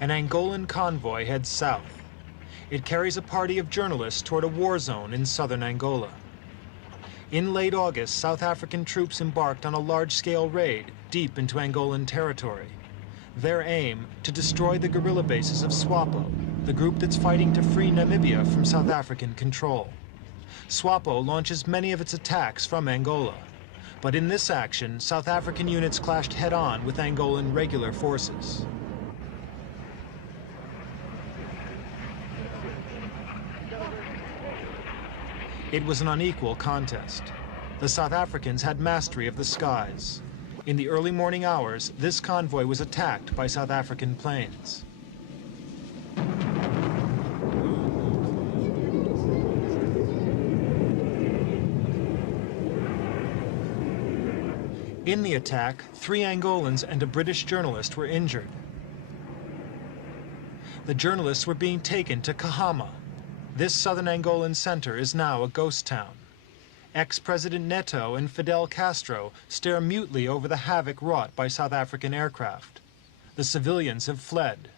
An Angolan convoy heads south. It carries a party of journalists toward a war zone in southern Angola. In late August, South African troops embarked on a large-scale raid deep into Angolan territory. Their aim, to destroy the guerrilla bases of SWAPO, the group that's fighting to free Namibia from South African control. SWAPO launches many of its attacks from Angola. But in this action, South African units clashed head-on with Angolan regular forces. It was an unequal contest. The South Africans had mastery of the skies. In the early morning hours, this convoy was attacked by South African planes. In the attack, 3 Angolans and a British journalist were injured. The journalists were being taken to Kahama. This southern Angolan center is now a ghost town. Ex-President Neto and Fidel Castro stare mutely over the havoc wrought by South African aircraft. The civilians have fled.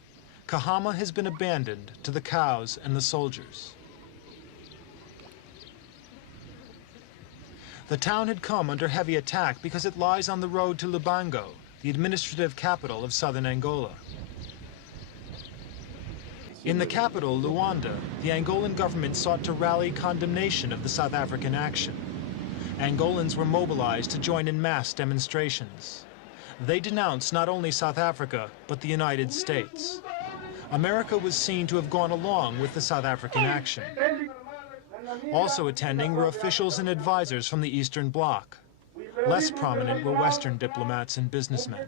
Kahama has been abandoned to the cows and the soldiers. The town had come under heavy attack because it lies on the road to Lubango, the administrative capital of southern Angola. In the capital, Luanda, the Angolan government sought to rally condemnation of the South African action. Angolans were mobilized to join in mass demonstrations. They denounced not only South Africa, but the United States. America was seen to have gone along with the South African action. Also attending were officials and advisors from the Eastern Bloc. Less prominent were Western diplomats and businessmen.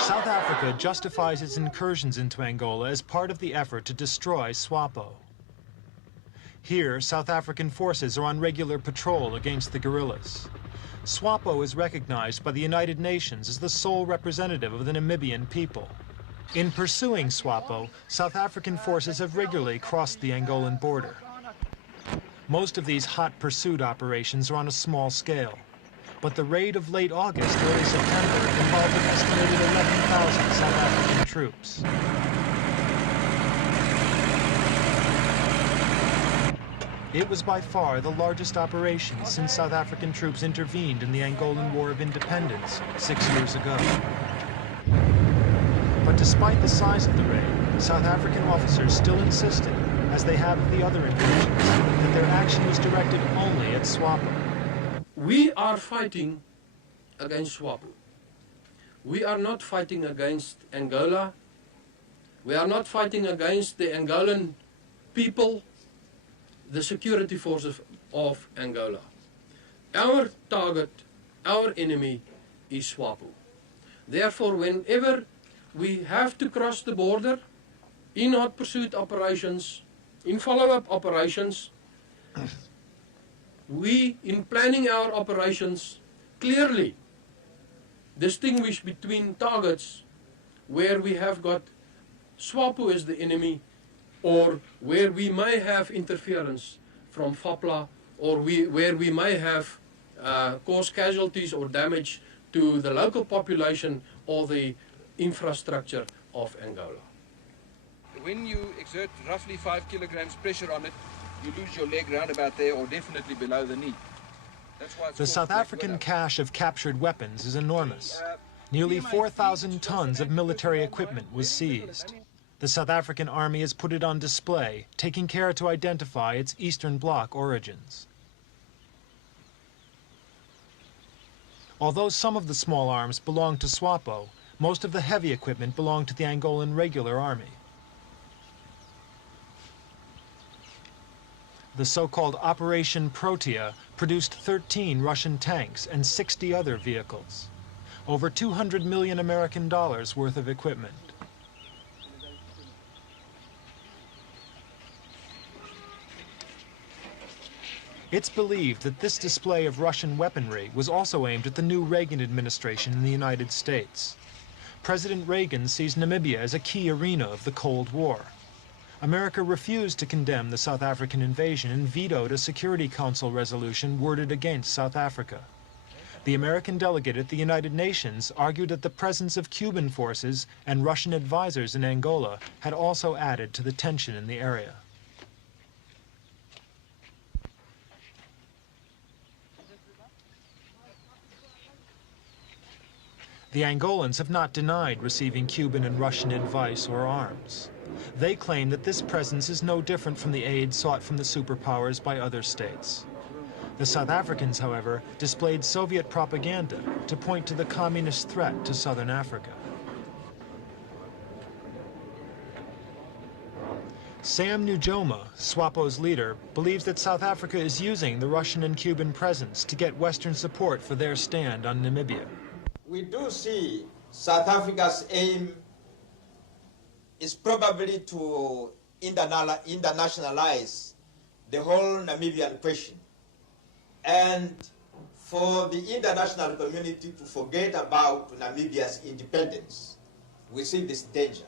South Africa justifies its incursions into Angola as part of the effort to destroy SWAPO. Here, South African forces are on regular patrol against the guerrillas. SWAPO is recognized by the United Nations as the sole representative of the Namibian people. In pursuing SWAPO, South African forces have regularly crossed the Angolan border. Most of these hot pursuit operations are on a small scale. But the raid of late August, early September involved an estimated 11,000 South African troops. It was by far the largest operation since South African troops intervened in the Angolan War of Independence 6 years ago. But despite the size of the raid, South African officers still insisted, as they have of the other incursions, that their action was directed only at SWAPO. We are fighting against SWAPO. We are not fighting against Angola. We are not fighting against the Angolan people, the security forces of Angola. Our target, our enemy is SWAPO. Therefore, whenever we have to cross the border in hot pursuit operations, in follow-up operations, we, in planning our operations, clearly distinguish between targets where we have got SWAPO as the enemy, or where we may have interference from FAPLA, or where we may have caused casualties or damage to the local population or the infrastructure of Angola. When you exert roughly 5 kilograms pressure on it, you lose your leg round about there or definitely below the knee. That's why the South African cache of captured weapons is enormous. Nearly 4,000 tons of military equipment was seized. The South African Army has put it on display, taking care to identify its Eastern Bloc origins. Although some of the small arms belong to SWAPO, most of the heavy equipment belonged to the Angolan Regular Army. The so-called Operation Protea produced 13 Russian tanks and 60 other vehicles. Over $200 million American worth of equipment. It's believed that this display of Russian weaponry was also aimed at the new Reagan administration in the United States. President Reagan sees Namibia as a key arena of the Cold War. America refused to condemn the South African invasion and vetoed a Security Council resolution worded against South Africa. The American delegate at the United Nations argued that the presence of Cuban forces and Russian advisors in Angola had also added to the tension in the area. The Angolans have not denied receiving Cuban and Russian advice or arms. They claim that this presence is no different from the aid sought from the superpowers by other states. The South Africans, however, displayed Soviet propaganda to point to the communist threat to southern Africa. Sam Nujoma, SWAPO's leader, believes that South Africa is using the Russian and Cuban presence to get Western support for their stand on Namibia. We do see South Africa's aim is probably to internationalize the whole Namibian question, and for the international community to forget about Namibia's independence. We see this danger.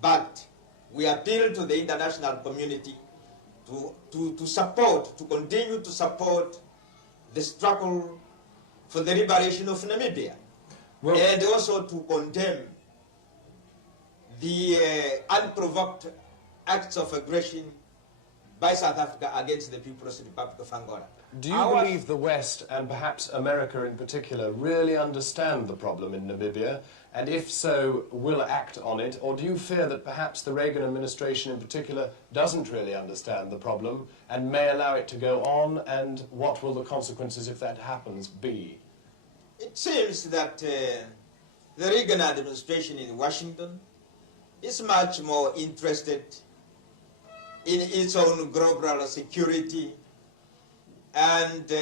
But we appeal to the international community to continue to support the struggle for the liberation of Namibia, and also to condemn the unprovoked acts of aggression by South Africa against the People's Republic of Angola. Do you believe the West, and perhaps America in particular, really understand the problem in Namibia, and if so, will act on it, or do you fear that perhaps the Reagan administration in particular doesn't really understand the problem and may allow it to go on, and what will the consequences if that happens be? It seems that the Reagan administration in Washington is much more interested in its own global security and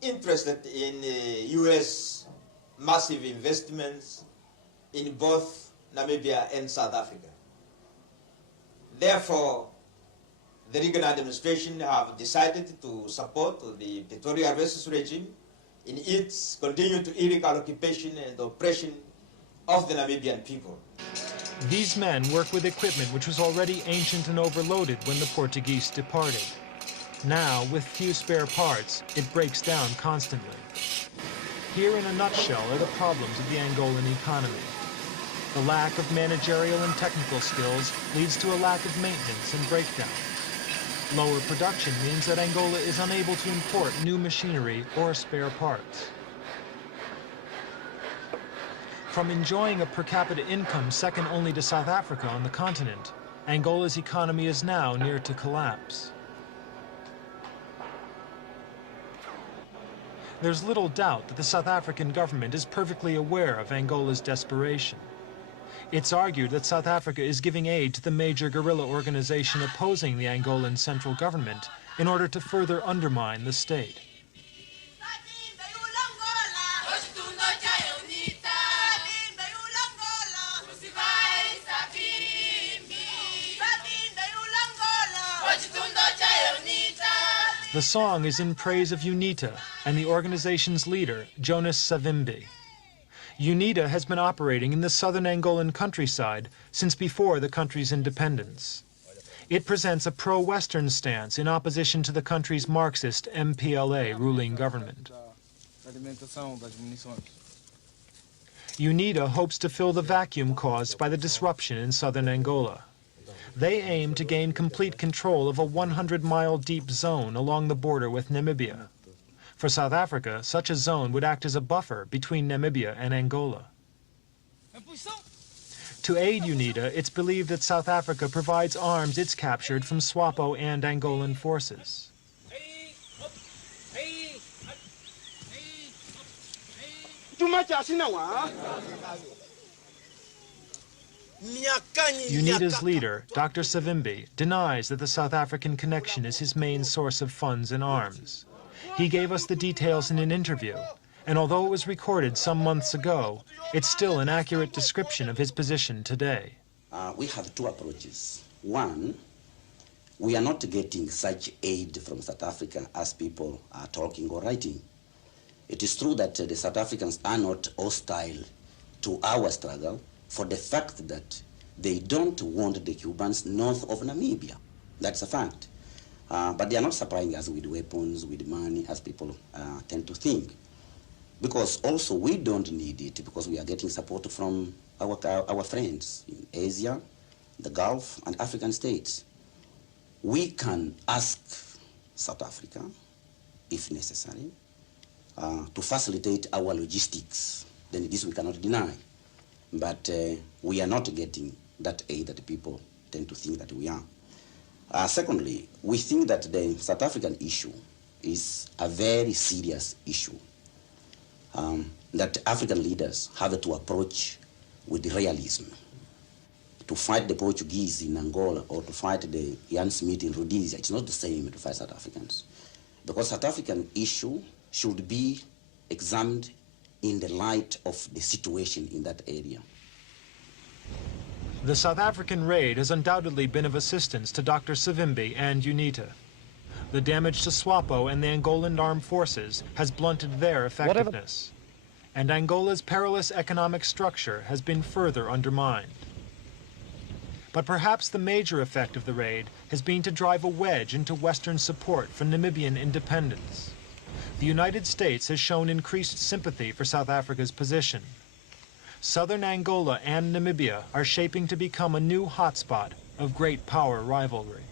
interested in U.S. massive investments in both Namibia and South Africa. Therefore, the Reagan administration have decided to support the Pretoria versus regime in its continued illegal occupation and oppression of the Namibian people. These men work with equipment which was already ancient and overloaded when the Portuguese departed. Now, with few spare parts, it breaks down constantly. Here in a nutshell are the problems of the Angolan economy. The lack of managerial and technical skills leads to a lack of maintenance and breakdown. Lower production means that Angola is unable to import new machinery or spare parts. From enjoying a per capita income second only to South Africa on the continent, Angola's economy is now near to collapse. There's little doubt that the South African government is perfectly aware of Angola's desperation. It's argued that South Africa is giving aid to the major guerrilla organization opposing the Angolan central government in order to further undermine the state. The song is in praise of UNITA and the organization's leader, Jonas Savimbi. UNITA has been operating in the southern Angolan countryside since before the country's independence. It presents a pro-Western stance in opposition to the country's Marxist MPLA ruling government. UNITA hopes to fill the vacuum caused by the disruption in southern Angola. They aim to gain complete control of a 100-mile deep zone along the border with Namibia. For South Africa, such a zone would act as a buffer between Namibia and Angola. To aid UNITA, it's believed that South Africa provides arms it's captured from SWAPO and Angolan forces. UNITA's leader, Dr. Savimbi, denies that the South African connection is his main source of funds and arms. He gave us the details in an interview, and although it was recorded some months ago, it's still an accurate description of his position today. We have two approaches. One, we are not getting such aid from South Africa as people are talking or writing. It is true that the South Africans are not hostile to our struggle for the fact that they don't want the Cubans north of Namibia. That's a fact. But they are not supplying us with weapons, with money, as people tend to think. Because also we don't need it because we are getting support from our friends in Asia, the Gulf, and African states. We can ask South Africa, if necessary, to facilitate our logistics. Then this we cannot deny. But we are not getting that aid that people tend to think that we are. Secondly, we think that the South African issue is a very serious issue that African leaders have to approach with realism. To fight the Portuguese in Angola or to fight the Ian Smith in Rhodesia, it's not the same to fight South Africans. Because South African issue should be examined in the light of the situation in that area. The South African raid has undoubtedly been of assistance to Dr. Savimbi and UNITA. The damage to SWAPO and the Angolan armed forces has blunted their effectiveness. And Angola's perilous economic structure has been further undermined. But perhaps the major effect of the raid has been to drive a wedge into Western support for Namibian independence. The United States has shown increased sympathy for South Africa's position. Southern Angola and Namibia are shaping to become a new hotspot of great power rivalry.